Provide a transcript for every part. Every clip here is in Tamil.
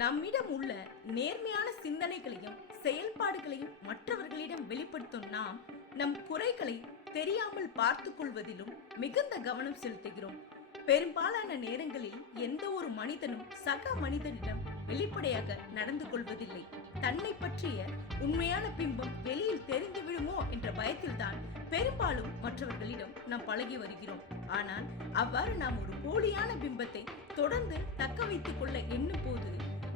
நம்மிடம் உள்ள நேர்மையான சிந்தனைகளையும் செயல்பாடுகளையும் மற்றவர்களிடம் வெளிப்படுத்தும் நாம் நம் குறைகளை தெரியாமல் பார்த்துக் கொள்வதிலும் மிகுந்த கவனம் செலுத்துகிறோம். பெரும்பாலான நேரங்களில் எந்த ஒரு மனிதனும் சக மனிதனிடம் வெளிப்படையாக நடந்து கொள்வதில்லை. தன்னை பற்றிய உண்மையான பிம்பம் வெளியில் தெரிந்து விடுமோ என்ற பயத்தில்தான் பெரும்பாலும் மற்றவர்களிடம் நாம் பழகி வருகிறோம். ஆனால் அவ்வாறு நாம் ஒரு போலியான பிம்பத்தை தொடர்ந்து தக்க வைத்துக் கொள்ள எண்ணும் போது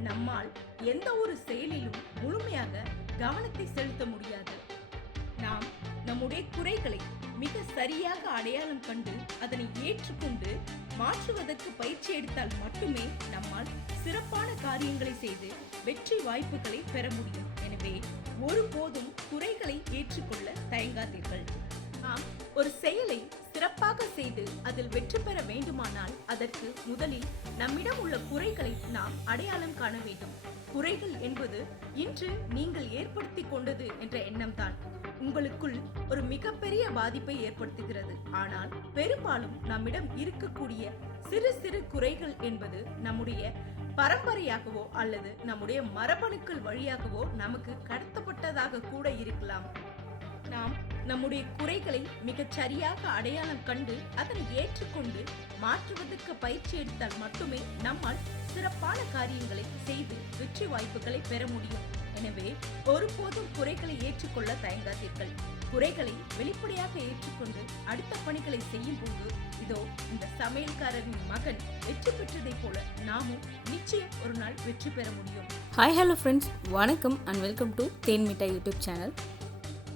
நம்மால் எந்த ஒரு செயலிலும் முழுமையாக கவனத்தை செலுத்த முடியாது. நாம் நம்முடைய குறைகளை மிக சரியாக அடையாளம் கண்டு அதனை ஏற்றுக்கொண்டு மாற்றுவதற்கு பயிற்சி எடுத்தால் மட்டுமே நம்மால் சிறப்பான காரியங்களை செய்து வெற்றி வாய்ப்புகளை பெற முடியும். எனவே ஒருபோதும் குறைகளை ஏற்றுக்கொள்ள தயங்காதீர்கள். நாம் ஒரு செயலை சிறப்பாக செய்து அதில் வெற்றி பெற வேண்டுமானால் அதற்கு முதலில் நம்மிடம் உள்ள குறைகளை நாம் அடையாளம் காண வேண்டும். குறைகள் என்பது இன்று நீங்கள் ஏற்படுத்தி கொண்டது என்ற எண்ணம்தான் உங்களுக்குள் ஒரு மிகப்பெரிய பாதிப்பை ஏற்படுத்துகிறது. ஆனால் பெரும்பாலும் நம்மிடம் இருக்கக்கூடிய சிறு சிறு குறைகள் என்பது நம்முடைய பரம்பரையாகவோ அல்லது நம்முடைய மரபணுக்கள் வழியாகவோ நமக்கு கடத்தப்பட்டதாக கூட இருக்கலாம். நாம் நம்முடைய குறைகளை மிகச் சரியாக அடையாளம் கண்டு அதனை ஏற்றுக்கொண்டு மாற்றுவதற்கு பயிற்சி எடுத்தால் மட்டுமே நம்மால் சிறப்பான காரியங்களை செய்து வெற்றி வாய்ப்புகளை பெற முடியும். எனவே ஒருபோதும் குறைகளை ஏற்றுக்கொள்ள தயங்காதீர்கள். குறைகளை வெளிப்படையாக ஏற்றுக்கொண்டு அடுத்த பணிகளை செய்யும் போது இதோ இந்த சமையல்காரரின் மகன் வெற்றி பெற்றதை போல நாமும் நிச்சயம் ஒரு நாள் வெற்றி பெற முடியும். ஹாய் ஹலோ ஃப்ரெண்ட்ஸ், வணக்கம் அண்ட் வெல்கம் டு தேன் மிட்டாய் யூடியூப் சேனல்.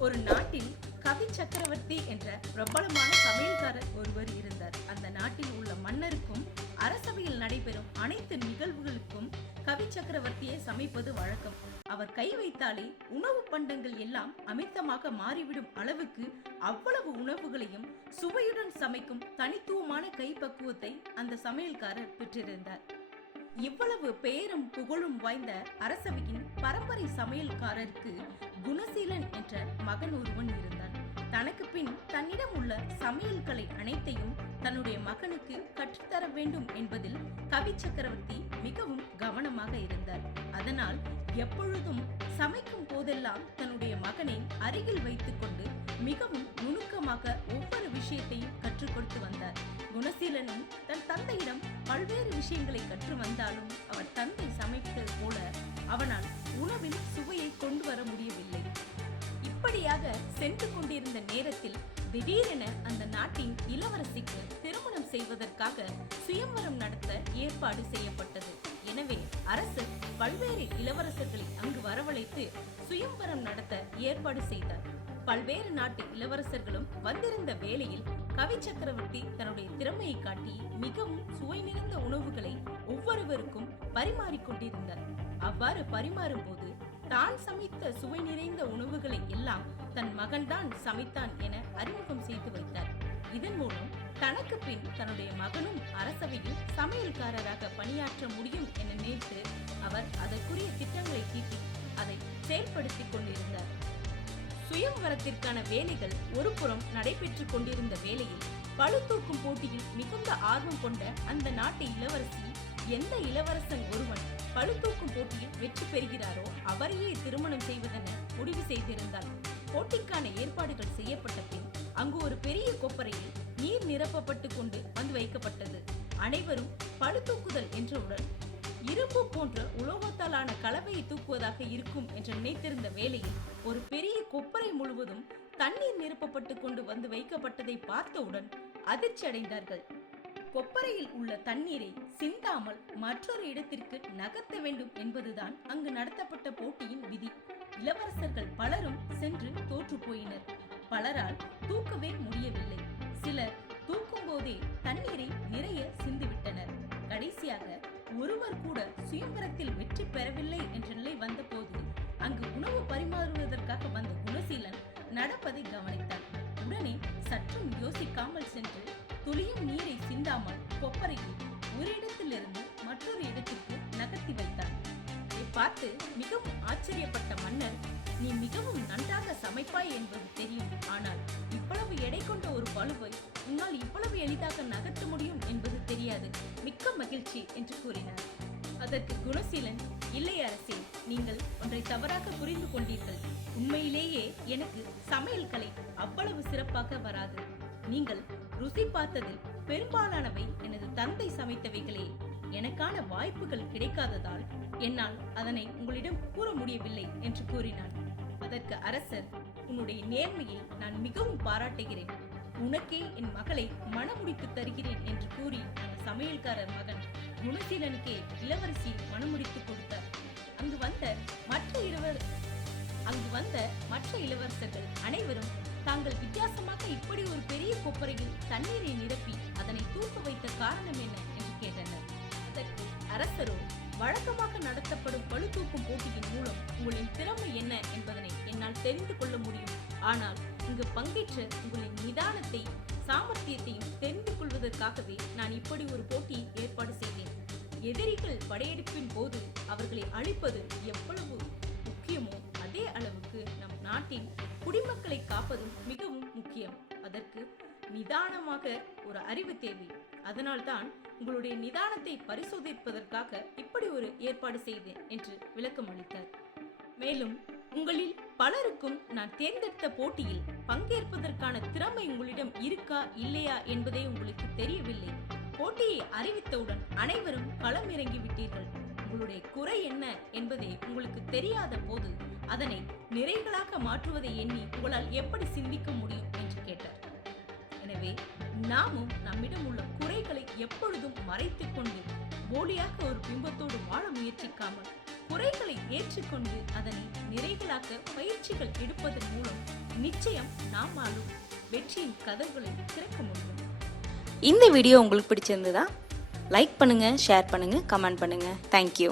ஒரு நாட்டில் கவி சக்கரவர்த்தி என்ற பிரபலமான சமையல்காரர் ஒருவர் இருந்தார். அந்த நாட்டில் உள்ள மன்னருக்கும் அரசவையில் நடைபெறும் அனைத்து நிகழ்வுகளுக்கும் கவி சக்கரவர்த்தியை சமைப்பது வழக்கம். அவர் கை வைத்தாலே உணவு பண்டங்கள் எல்லாம் அமிர்தமாக மாறிவிடும் அளவுக்கு அவ்வளவு உணவுகளையும் சுவையுடன் சமைக்கும் தனித்துவமான கைப்பக்குவத்தை அந்த சமையல்காரர் பெற்றிருந்தார். இவ்வளவு பெயரும் புகழும் வாய்ந்த அரசவையின் பரம்பரை சமையல்காரருக்கு குணசீலன் என்ற மகன் ஒருவன் இருந்தான். தனக்கு பின் தன்னிடம் உள்ள சமையல்களை அனைத்தையும் தன்னுடைய மகனுக்கு கற்றுத்தர வேண்டும் என்பதில் கவி சக்கரவர்த்தி மிகவும் கவனமாக இருந்தார். அதனால் எப்பொழுதும் சமைக்கும் போதெல்லாம் தன்னுடைய மகனை அருகில் வைத்துக் கொண்டு மிகவும் நுணுக்கமாக ஒவ்வொரு விஷயத்தையும் கற்றுக் கொடுத்து வந்தார். குணசீலனும் தன் தந்தையிடம் பல்வேறு விஷயங்களை கற்று வந்தாலும் அவர் தந்தை சமைத்தது போல அவனால் உணவில் சுவையை கொண்டு வர முடியவில்லை. இப்படியாக சென்று கொண்டிருந்த நேரத்தில் திடீரென அந்த நாட்டின் இளவரசிக்கு திருமணம் செய்வதற்காக சுயம்வரம் நடத்த ஏற்பாடு செய்யப்பட்டது. எனவே அரசர் பல்வேறு இளவரசர்களை அங்கு வரவழைத்து சுயம்வரம் நடத்த ஏற்பாடு செய்தார். பல்வேறு நாட்டு இளவரசர்களும் வந்திருந்த வேளையில் கவி சக்கரவர்த்தி தன்னுடைய திறமையை காட்டி மிகவும் சுவை நிறைந்த உணவுகளை ஒவ்வொருவருக்கும் பரிமாறிக்கொண்டிருந்தார். அவ்வாறு பரிமாறும் போது தான் சமைத்த சுவை நிறைந்த உணவுகளை எல்லாம் தன் மகன்தான் சமைத்தான் என அறிமுகம் செய்து வைத்தார். இதன் மூலம் தனக்கு பின் தன்னுடைய மகனும் அரசவையில் சமையல்காரராக பணியாற்ற முடியும் என நினைத்து அவர் அதற்குரிய திட்டங்களை தீட்டி அதை செயல்படுத்திக் கொண்டிருந்தார். சுயம்வரத்திற்கான வேலைகள் ஒரு புறம் நடைபெற்றுக் கொண்டிருந்த வேளையில் பளு தூக்கும் போட்டியில் மிகுந்த ஆர்வம் கொண்ட அந்த நாட்டு இளவரசி எந்த இளவரசன் ஒருவன் பளு தூக்கும் போட்டியில் வெற்றி பெறுகிறாரோ அவரையே திருமணம் செய்வதென முடிவு செய்திருந்தார். போட்டிக்கான ஏற்பாடுகள் செய்யப்பட்ட பின் அங்கு ஒரு பெரிய கொப்பரையில் நீர் நிரப்பப்பட்டு கொண்டு வந்து வைக்கப்பட்டது. அனைவரும் பளு தூக்குதல் என்றவுடன் இரும்பு போன்ற உலோகத்தாலான கலவையை தூக்குவதாக இருக்கும் என்று நினைத்திருந்த வேளையில் ஒரு பெரிய கொப்பரை முழுவதும் தண்ணீர் நிரப்பப்பட்டு கொண்டு வந்து வைக்கப்பட்டதை பார்த்தவுடன் அதிர்ச்சி அடைந்தார்கள். கொப்பரையில் உள்ள தண்ணீரை சிந்தாமல் மற்றொரு இடத்திற்கு நகர்த்த வேண்டும் என்பதுதான் அங்கு நடத்தப்பட்ட போட்டியின் விதி. இளவரசர்கள் பலரும் சென்று தோற்று போயினர். பலரால் தூக்கவே முடியவில்லை. சிலர் தூக்கும் போதே தண்ணீரை நிறைய சிந்துவிட்டனர். கடைசியாக ஒருவர் கூட சுயம்பரத்தில் வெற்றி பெறவில்லை என்ற நிலை வந்த போது அங்கு உணவு பரிமாறுவதற்காக வந்த குணசீலன் நடப்பதை கவனித்தார். உடனே சற்றும் யோசிக்காமல் சென்று துளியும் நீரை சிந்தாமல் கொப்பரையை ஒரு இடத்திலிருந்து மற்றொரு இடத்திற்கு நகர்த்தி வைத்தார். இதை பார்த்து மிகவும் ஆச்சரியப்பட்ட மன்னர், நீ மிகவும் நன்றாக சமைப்பாய் என்பது தெரியும், ஆனால் இவ்வளவு எடை கொண்ட ஒரு பளுவை உன்னால் இவ்வளவு எளிதாக நகர்த்த முடியும் என்பது தெரியாது. மிக்க மகிழ்ச்சி என்று கூறினார். அதற்கு குணசீலன், இல்லை அரசே, நீங்கள் ஒன்றை தவறாக புரிந்து கொண்டீர்கள். உண்மையிலேயே எனக்கு சமையல் கலை அவ்வளவு சிறப்பாக வராது. நீங்கள் ருசி பார்த்ததில் பெரும்பாலானவை எனது தந்தை சமைத்தவைகளே. எனக்கான வாய்ப்புகள் கிடைக்காததால் என்னால் அதனை உங்களிடம் கூற முடியவில்லை என்று கூறினான். அதற்கு அரசர், உன்னுடைய நேர்மையை நான் மிகவும் பாராட்டுகிறேன். உனக்கே என் மகளை மணமுடித்து தருகிறேன் என்று கூறி அந்த சமையல்காரர் மகன் குணசீலனுக்கே இளவரசி மணமுடித்து கொடுத்தார். அங்கு வந்த மற்ற இளவரசர்கள் அனைவரும் தாங்கள் வித்தியாசமாக இப்படி ஒரு பெரிய கொப்பரையில் தண்ணீரை நிரப்பி அதனை தூக்க வைத்த காரணம் என்ன என்று கேட்டனர். அதற்கு அரசரோ, வழக்கமாக நடத்தப்படும் பளு தூக்கும் போட்டியின் மூலம் உங்களின் திறமை என்ன என்பதனை என்னால் தெரிந்து கொள்ள முடியும். ஆனால் இங்கு பங்கேற்ற உங்களின் நிதானத்தை, சாமர்த்தியத்தையும் தெரிந்து கொள்வதற்காகவே நான் இப்படி ஒரு போட்டியை ஏற்பாடு செய்தேன். எதிரிகள் படையெடுப்பின் போது அவர்களை அழிப்பது எவ்வளவு முக்கியமோ அதே அளவுக்கு நம் நாட்டின் குடிமக்களை காப்பதும் மிகவும் முக்கியம். அதற்கு நிதானமாக ஒரு அறிவு தேவை. அதனால்தான் உங்களுடைய நிதானத்தை பரிசோதிப்பதற்காக இப்படி ஒரு ஏற்பாடு செய்தேன் என்று விளக்கம் அளித்தார். மேலும் உங்களில் பலருக்கும் நான் தேர்ந்தெடுத்த போட்டியில் பங்கேற்பதற்கான திறமை உங்களிடம் இருக்கா இல்லையா என்பதே உங்களுக்கு தெரியவில்லை. போட்டியை அறிவித்தவுடன் அனைவரும் களம் இறங்கி விட்டீர்கள். உங்களுடைய குறை என்ன என்பதை உங்களுக்கு தெரியாத போது அதனை நிறைகளாக மாற்றுவதை எண்ணி உங்களால் எப்படி சிந்திக்க முடியும் என்று கேட்டார். எனவே நாமும் நம்மிடம் உள்ள குறைகளை எப்பொழுதும் மறைத்துக் கொண்டு போலியாக ஒரு பிம்பத்தோடு வாழ முயற்சிக்காமல் குறைகளை ஏற்றுக்கொண்டு அதனை நிறைகளாக்க பயிற்சிகள் எடுப்பதன் மூலம் நிச்சயம் நாமாலும் வெற்றியின் கதவுகளை திறக்க முடியும். இந்த வீடியோ உங்களுக்கு பிடிச்சிருந்ததா? லைக் பண்ணுங்கள், ஷேர் பண்ணுங்கள், கமெண்ட் பண்ணுங்கள். தேங்க்யூ.